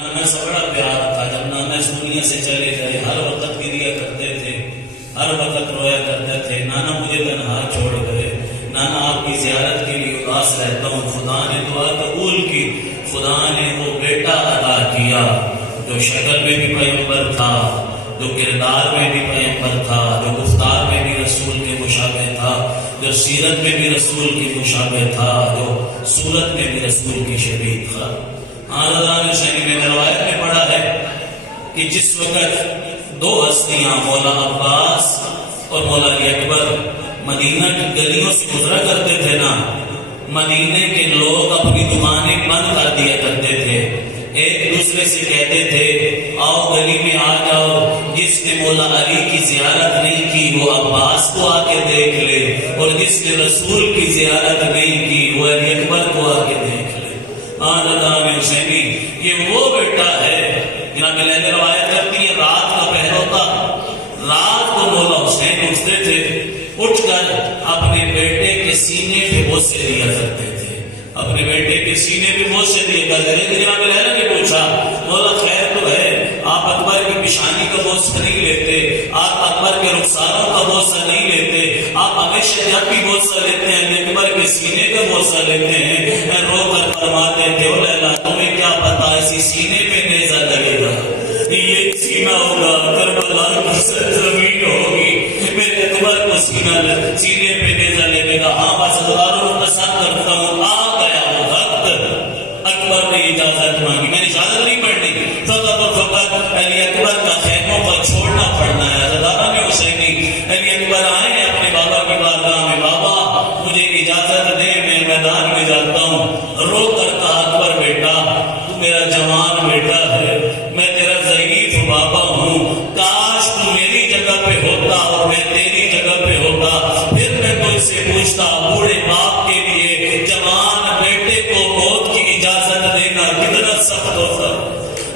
نانا سے بڑا پیار تھا. جب نانا اس دنیا سے چلے گئے ہر وقت گریا کرتے تھے, ہر وقت رویا کرتے تھے, نانا مجھے تنہا چھوڑ گئے, نانا آپ کی زیارت کے لیے اداس رہتا ہوں. خدا نے دعا قبول کی, خدا نے وہ بیٹا عطا کیا جو شکل میں بھی پیغمبر تھا, جو کردار میں بھی پیغمبر تھا, جو گفتار میں بھی رسول کے مشابہ تھا, جو سیرت میں بھی رسول کی مشابہ تھا, جو صورت میں بھی رسول کی شبیہ تھا. حضرت حسینی میں روایت میں پڑھا ہے کہ جس وقت دو ہستیاں مولا عباس اور مولا علی اکبر مدینہ کی گلیوں سے گزرا کرتے تھے نا, مدینے کے لوگ اپنی دکانیں بند کر دیا کرتے تھے, ایک دوسرے سے کہتے تھے آؤ گلی میں آ جاؤ, جس نے مولا علی کی زیارت نہیں کی وہ عباس کو آ کے دیکھ لے, اور جس نے رسول کی زیارت نہیں کی وہ علی اکبر کو آ کے دیکھ لے. حضرت حسینی یہ وہ بیٹا ہے جناب لہذا روایت کرتی ہے رات کا پہر ہوتا, رات کو مولا حسین اٹھتے تھے, اٹھ کر اپنے بیٹے کے سینے پہ بوسے دیا کرتے تھے, اپنے بیٹے کے سینے پہ بوسے دیا کرتے تھے. جناب لہذا نے پوچھا مولا خیر تو ہے, آپ اکبر کی پیشانی کا بوسہ نہیں لیتے, آپ اکبر کے رخساروں کا بوسہ نہیں لیتے, آپ ہمیشہ جب بھی بوسہ لیتے ہیں اکبر کے سینے کا بوسہ لیتے ہیں. رو کر فرماتے تھے او لیلا تمہیں کیا پتا اسی سینے پہ نیزہ لگے گا, یہ سینہ ہوگا کربلا کی سرزمین ہوگی, میرے اکبر کو سینے پہ نیزہ لگے گا. ہاں بس ہزاروں کو قسم کرتا ہوں آ گیا وہ وقت. اکبر نے اجازت مانگی, میں نے اجازت نہیں پڑھنی, فقط علی اکبر کا خیموں پر چھوڑنا پڑنا ہے. حضرت نے حسینی علی اکبر آئے ہیں اپنے بابا کی بارگاہ میں, بابا مجھے اجازت دے میں میدان میں جاتا ہوں. رو کر کہا اکبر بیٹا تو میرا جوان بیٹا ہے, میں تیرا ضعیف بابا ہوں, کاش تو میری جگہ پہ ہوتا اور میں تیری جگہ پہ ہوتا, پھر میں تجھ سے پوچھتا بوڑھے باپ کے لیے جوان بیٹے کو موت کی اجازت دینا کتنا سخت ہوتا.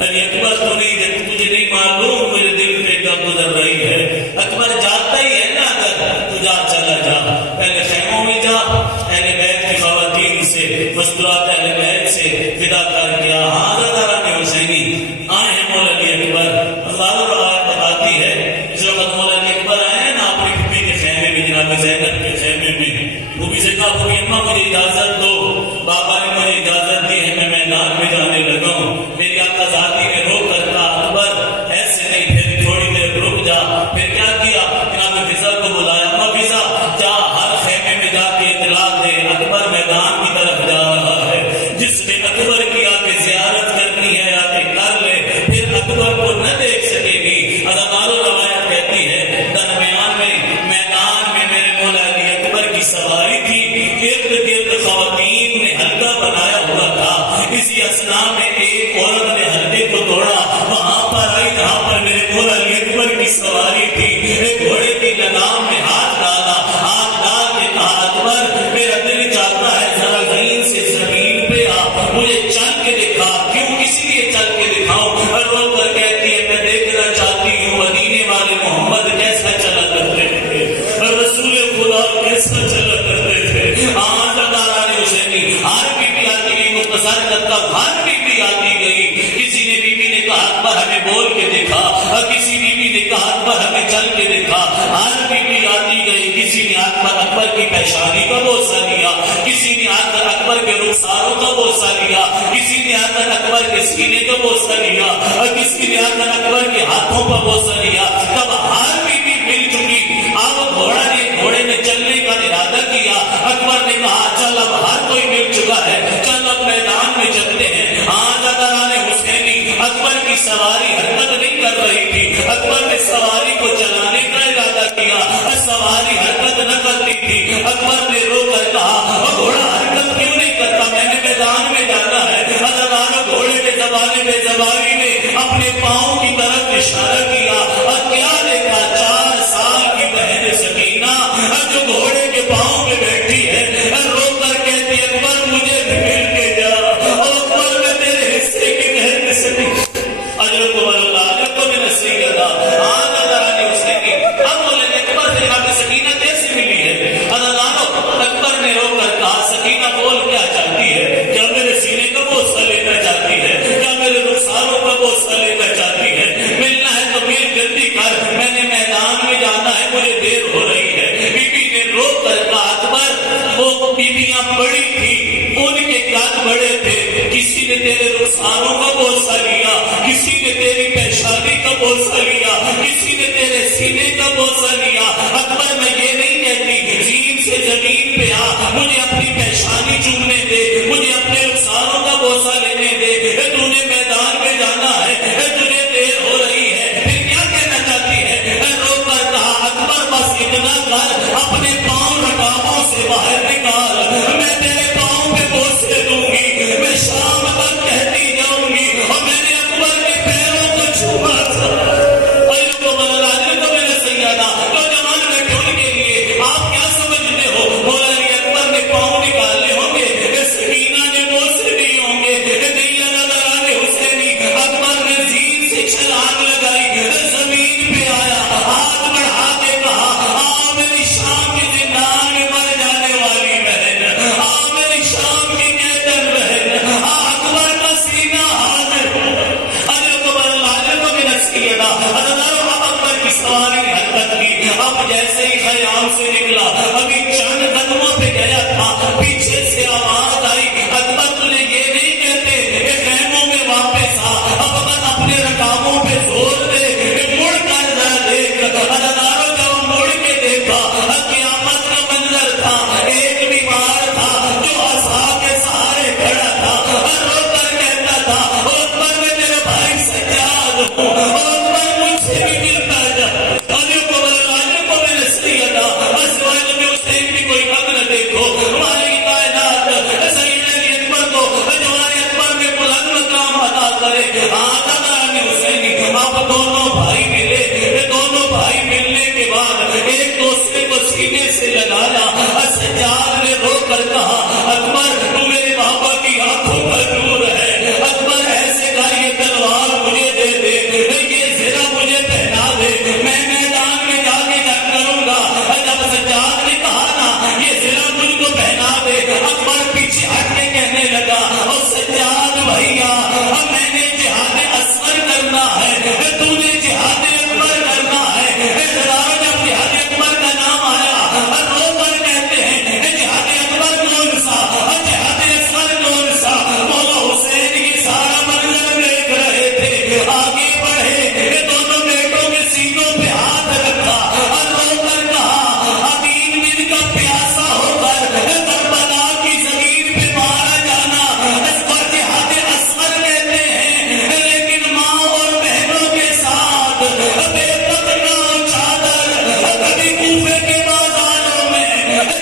علی اکبر تو نہیں, تجھے نہیں معلوم میرے دل پہ کیا گزر رہی ہے. اکبر جاتا ہی ہے نا, اگر تو جا چلا جا, پہلے خیموں میں جا, اہل بیت کی خواتین سے مستورات اہل بیت سے ودا کر گیا. حضرت حسینی آئے ہیں مولا علی اکبر, اللہ روایت بتاتی ہے جس وقت مولا علی اکبر آئے ہیں نا اپنی پھپھی کے خیمے میں, جناب زینب کے خیمے میں, پھپھی سے کہا پھپھی اماں مجھے اجازت دو, بابا نے مجھے اجازت دی ہے, میں میدان میں جانے لگا ہوں. میری آقا ذاتی نے رو کر کہا اکبر ایسے نہیں, پھر تھوڑی دیر رک جا. پھر کیا کیا, جناب فضا کو بلایا, اما فضا جا ہر خیمے میں جا کے اطلاع دے اکبر میدان کی طرف جا رہا ہے, جس نے اکبر کی آ کے زیارت کرنی ہے آ کے کر لے, پھر اکبر کو نہ دیکھ سکے گی. ادامارو روایت کہتی ہے درمیان میں میدان میں میرے مولا علی اکبر کی سواری تھی, ارد گرد خواتین نے حلقہ بنایا ہوا تھا. اسی اسنا میں ایک عورت نے حلقے کو توڑا, وہاں پر آئی جہاں پر میرے مولا علی اکبر کی سواری تھی, ایک گھوڑے کی لگام میں ہاتھ ڈالا, ہاتھ ڈال کے کہا اکبر میرا دل چاہتا ہے ذرا زمین سے زمین پہ آ, مجھے چل کے دکھا. کیوں, کسی لیے چل کے دکھاؤں. اور رو کر کہتی ہے میں دیکھنا چاہتی ہوں مدینے والے محمد کیسا چلا کرتے تھے, اور رسول خدا کیسا چلا کرتے تھے. آج اللہ نے حسینی ہر بی بی آتی گئی, مختصر کرتا ہوں ہر بی بی آتی گئی. کسی نے بی بی نے کہا اکبر ہمیں بول کے دکھا, اور کسی بی بی نے کہا اکبر ہمیں چل کے دکھا. ہر بی بی آتی گئی, کسی نے اکبر کی پیشانی کا بوسہ لیا, کسی نے اکبر کے رخساروں کا بوسہ لیا, کسی نے اکبر کے سینے کا بوسہ لیا, اور کسی نے اکبر کے ہاتھوں کا بوسہ لیا. تب ہر بی بی مل چکی. اب گھوڑے نے چلنے کا ارادہ کیا. اکبر نے کہا چل اب ہر کوئی مل چکا ہے, چل اب میدان میں چلتے ہیں. حسینی اکبر کی سواری حرکت نہیں کر رہی تھی, اکبر نے سواری کو چلانے کا ارادہ کیا, سواری حرکت نہ کرتی تھی. اکبر نے رو کر کہا گھوڑا حرکت کیوں نہیں کرتا, میں نے میدان میں جانا ہے. گھوڑے کے زبانے میں زبانی نے اپنے پاؤں کی طرف اشارہ کیا, اور کیا دیکھا 4 سال کی بہن سکینہ جو گھوڑے کے پاؤں میں بیٹھی ہے, رو کر کہتی اکبر مجھے بھی مل کے جا, اور اکبر میں تیرے حصے کی بہن سکینہ اجر کو اللہ اجر کو میں نصیب ادا. آج اللہ نے اسے کی اب بولے اکبر سے جناب سکینہ کیسے ملی ہے. اکبر نے رو کر کہا سکینہ بول کیا چاہتی ہے, کیا میرے سینے کا بوسہ لینا چاہتی ہے, کیا میرے رخساروں بوسہ لینا چاہتی ہے، ملنا ہے تو مل جلدی کر، میں نے میدان میں جانا ہے، مجھے دیر ہو رہی ہے۔ بی بی نے رو کر کہا اکبر، وہ بیویاں بڑی تھی، ان کے قد بڑے تھے، کسی نے تیرے رخساروں کا بوسہ لیا، کسی نے تیری پیشانی کا بوسہ لیا، کسی نے تیرے سینے کا بوسہ لیا۔ اکبر میں یہ نہیں کہتی زین سے زمین پہ آ، مجھے اپنی پیشانی چومنے دے، مجھے اپنے رخساروں کا بوسہ لینے دے، تو نے میدان میں جانا ہے، تجھے دیر ہو رہی ہے، پھر کیا کہنا چاہتی ہے؟ رو کر کہا اکبر بس اتنا کر، اپنے پاؤں رکابوں سے باہر نکال، میں تیرے پاؤں پہ بوسے دوں گی، میں شام تک کہتی جاؤں گی، اور میں نے اکبر کے پیروں کو چھوما تھا۔ آپ کیا سمجھتے ہو؟ مولا علی اکبر نے پاؤں نکالے ہوں گے، سکینہ نے بوسے دیے ہوں گے، دیا نظر آنے حسینی، اکبر نے زین سے چھلانگ لگائی، زمین پہ آیا، ہاتھ بڑھا کے کہا آ میری شام کے زندان میں مر جانے والی بہن، آ میری شام کی قیدن بہن، آ اکبر کا سینہ حاضر کو بھی نصیحت اکبر کی سواری حرکت کی۔ اب جیسے ہی خیام سے نکلا، ابھی چند قدموں پہ گیا تھا، پیچھے سے آواز آئی اکبر تجھے یہ نہیں کہتے کہ خیموں میں واپس آ، اب اپنے رکابوں پہ زور دے، مڑ کر ذرا دیکھ۔ اداروں جب مڑ کے دیکھا، قیامت کا منظر تھا، ایک بیمار تھا جو عصا کے سہارے کھڑا تھا، رو کر کہتا تھا اکبر میں تیرے بھائی سجاد ہوں، اکبر مجھ سے بھی ملتا جا، سینے سے لگایا۔ سجاد نے رو کر کہا اکبر تو میرے بابا کی آنکھوں کا نور ہے، اکبر ایسے کا یہ تلوار مجھے دے دے، یہ زرہ مجھے پہنا دے، میں میدان میں جا کے جنگ کروں گا۔ جب سجاد نے کہا نا یہ زرہ مجھ کو پہنا دے، اکبر پیچھے ہٹ کے کہنے لگا اور سجاد بھیا میں نے جہاد اصغر کرنا ہے، تو نے جہاد اکبر کرنا ہے۔ جب جہاد اکبر کا نام آیا، رو کر کہتے ہیں جہاد اکبر کون سا، جہاد اصغر کون سا؟ مولا حسین یہ سارا منظر دیکھ رہے تھے، آگے بڑھے، دونوں بیٹوں کے سینوں پہ ہاتھ رکھا اور رو کر کہا 3 دن کا پیاسا ہو کر کربلا کی زمین پہ مارا جانا اس کو جہاد اصغر کہتے ہیں، لیکن ماں اور بہنوں کے ساتھ بے پتنا چادر کبھی کوفے کے بازاروں میں،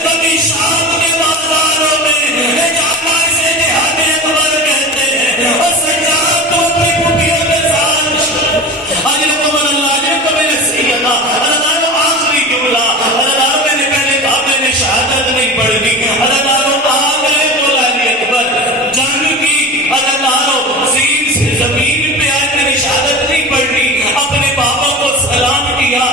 کبھی شام کے بازاروں میں جانا اسے جہاد اکبر کہتے ہیں، اور سجاد تو اپنی پھوپھیوں کے ساتھ آخری جملہ میں نے پہلے کہا میں نے شہادت نہیں پڑھ دی، آخر مولا علی اکبر جنگ کی، زین سے زمین پہ آئے، میں نے شہادت نہیں پڑھی، اپنے بابا کو سلام کیا۔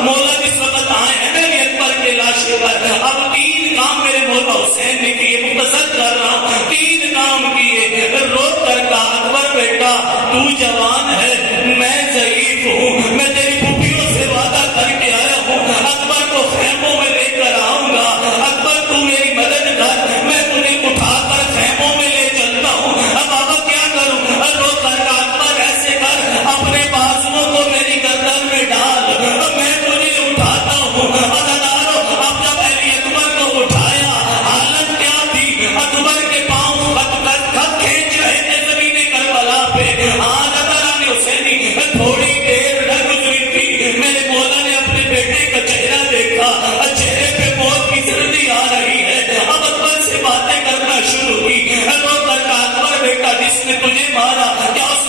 مولا جس وقت آئے ہیں میرے اکبر کے لاشے پر، اب 3 کام میرے مولا حسین نے کیے، مختصر کر رہا ہوں، 3 کام کیے۔ رو کر کہا اکبر بیٹا تو جوان ہے، میں ضعیف ہوں، میں تیری پھوپھیوں سے وعدہ کر کے آیا ہوں اکبر کو خیموں میں لے کر آؤں گا، اکبر تو میری مدد کر، میں تمہیں اٹھا کر خیموں میں لے چلتا ہوں۔ اب بابا کیا کروں؟ رو کر کہا اکبر ایسے کر، اپنے بازوؤں کو میری گردن میں ڈال، میں تجھے اٹھاتا ہوں۔ اب جب علی اکبر کو اٹھایا، حالت کیا تھی؟ اکبر کے پاؤں کھٹ کھینچ رہے تھے زمین کربلا پہ۔ حسینی تھوڑی دیر نہ گزری تھی، میرے مولا نے اپنے بیٹے کا چہرہ دیکھا، چہرے پہ موت کی سردی آ رہی ہے۔ اب اکبر سے باتیں کرنا شروع کی، رو کر کہا اکبر بیٹا جس نے تجھے مارا کیا اس